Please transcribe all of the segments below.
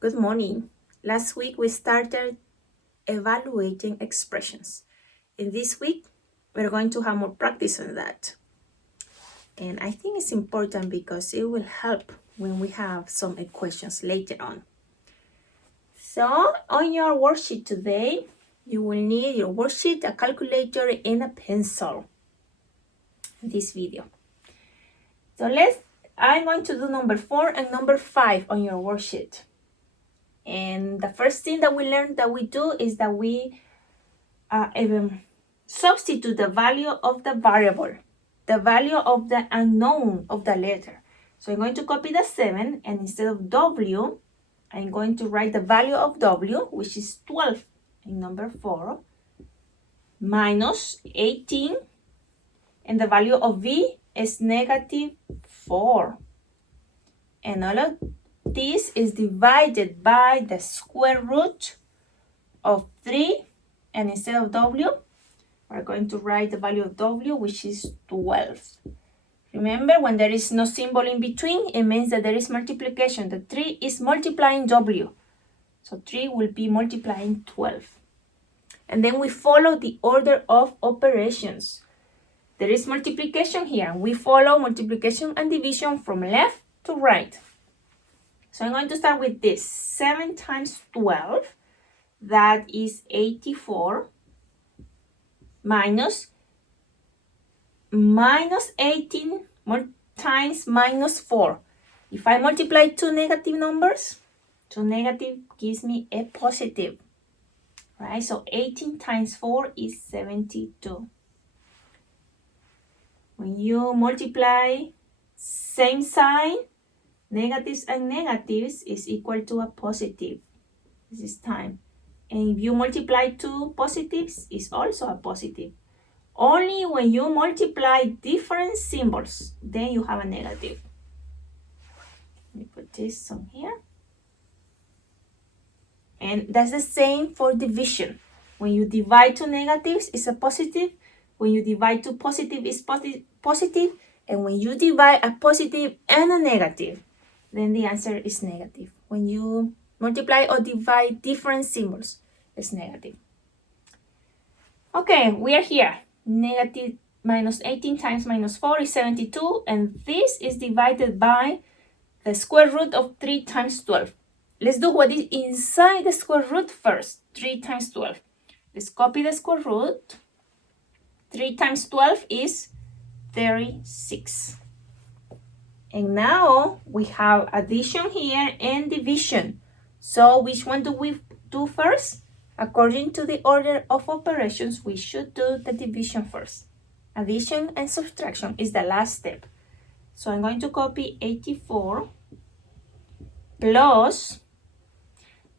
Good morning. Last week we started evaluating expressions. In this week, we're going to have more practice on that. And I think it's important because it will help when we have some equations later on. So on your worksheet today, you will need your worksheet, a calculator, and a pencil in this video. So I'm going to do number 4 and number 5 on your worksheet. And the first thing that we learned that we do is that we substitute the value of the variable, the value of the unknown of the letter. So I'm going to copy the 7, and instead of W, I'm going to write the value of W, which is 12 in number 4, minus 18, and the value of V is negative 4. And all of this is divided by the square root of 3, and instead of W, we're going to write the value of W, which is 12. Remember, when there is no symbol in between, it means that there is multiplication. The 3 is multiplying W. So 3 will be multiplying 12. And then we follow the order of operations. There is multiplication here. We follow multiplication and division from left to right. So I'm going to start with this. 7 times 12, that is 84, minus 18 times minus 4. If I multiply two negative numbers, two negative gives me a positive, right? So 18 times 4 is 72. When you multiply same sign, negatives and negatives is equal to a positive. This is time. And if you multiply two positives, it's also a positive. Only when you multiply different symbols, then you have a negative. Let me put this on here. And that's the same for division. When you divide two negatives, it's a positive. When you divide two positive, it's positive. And when you divide a positive and a negative, then the answer is negative. When you multiply or divide different symbols, it's negative. Okay, we are here. Negative minus 18 times minus 4 is 72, and this is divided by the square root of 3 times 12. Let's do what is inside the square root first. 3 times 12. Let's copy the square root. 3 times 12 is 36. And now we have addition here and division. So which one do we do first? According to the order of operations, we should do the division first. Addition and subtraction is the last step. So I'm going to copy 84 plus,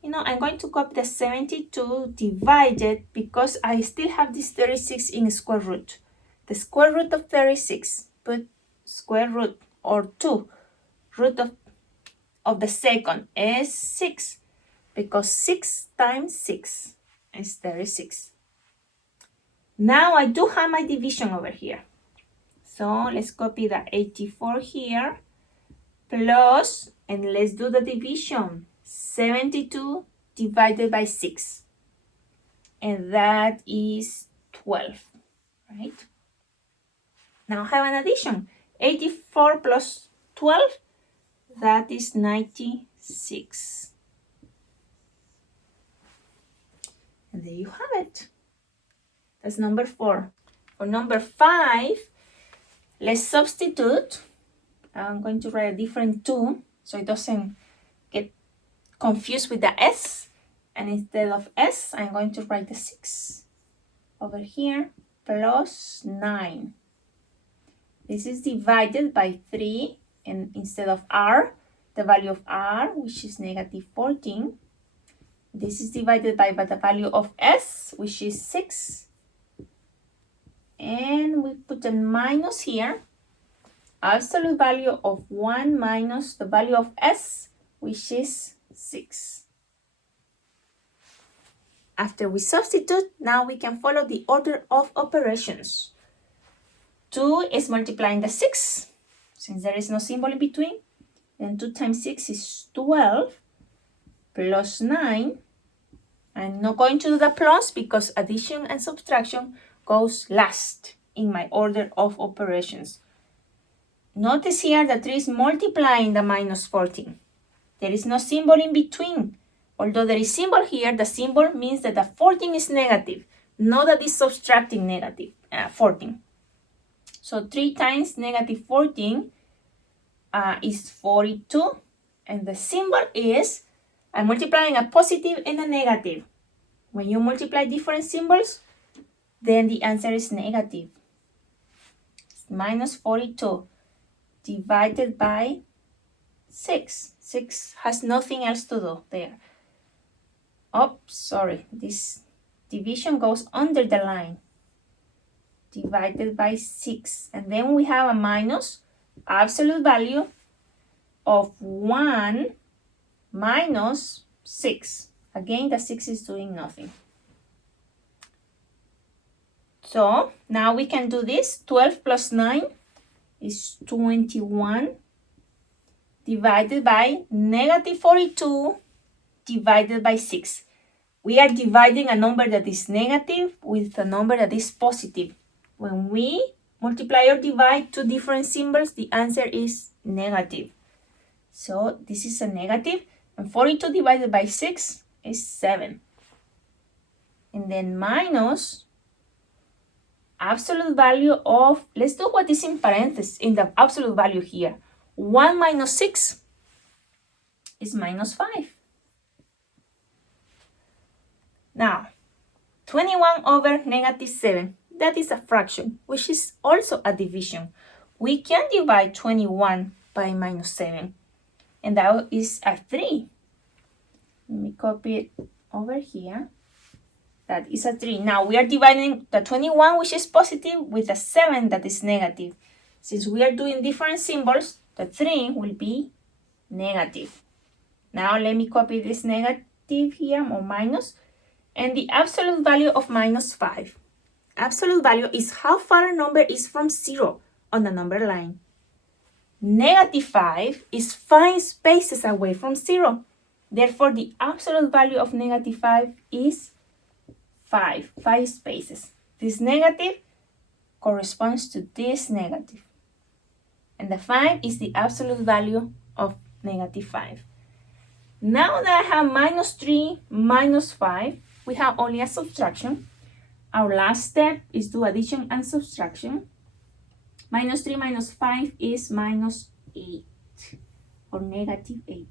I'm going to copy the 72 divided, because I still have this 36 in square root. The square root of 36, put square root or 2, root of the second is 6. Because 6 times 6 is 36. Now I do have my division over here. So let's copy the 84 here, plus, and let's do the division. 72 divided by 6. And that is 12, right? Now I have an addition. 84 plus 12, that is 96. And there you have it. That's number 4. For number 5, let's substitute. I'm going to write a different 2 so it doesn't get confused with the S. And instead of S, I'm going to write the 6 over here, plus 9. This is divided by 3, and instead of R, the value of R, which is negative 14. This is divided by the value of S, which is 6. And we put a minus here. Absolute value of 1 minus the value of S, which is 6. After we substitute, now we can follow the order of operations. 2 is multiplying the 6, since there is no symbol in between. Then 2 times 6 is 12. plus 9. I'm not going to do the plus because addition and subtraction goes last in my order of operations. Notice here that 3 is multiplying the minus 14. There is no symbol in between. Although there is symbol here, the symbol means that the 14 is negative, not that it's subtracting negative 14. So 3 times negative 14 is 42. And the symbol is, I'm multiplying a positive and a negative. When you multiply different symbols, then the answer is negative. It's minus 42 divided by 6. 6 has nothing else to do there. Oh, sorry. This division goes under the line. Divided by 6. And then we have a minus absolute value of 1 minus 6. Again, the 6 is doing nothing. So now we can do this. 12 plus 9 is 21 divided by negative 42 divided by 6. We are dividing a number that is negative with a number that is positive. When we multiply or divide two different symbols, the answer is negative. So this is a negative, and 42 divided by 6 is 7. And then minus absolute value of, let's do what is in parentheses in the absolute value here. 1 minus 6 is minus 5. Now, 21 over negative 7, that is a fraction, which is also a division. We can divide 21 by minus 7, and that is a 3. Let me copy it over here. That is a 3. Now we are dividing the 21, which is positive, with a 7 that is negative. Since we are doing different symbols, the 3 will be negative. Now let me copy this negative here, or minus, and the absolute value of minus 5. Absolute value is how far a number is from 0 on the number line. Negative 5 is 5 spaces away from 0. Therefore, the absolute value of negative 5 is 5 spaces. This negative corresponds to this negative. And the 5 is the absolute value of negative 5. Now that I have minus 3, minus 5, we have only a subtraction. Our last step is do addition and subtraction. Minus 3 minus 5 is minus 8, or negative 8.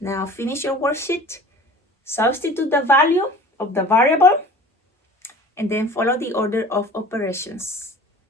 Now finish your worksheet. Substitute the value of the variable, and then follow the order of operations.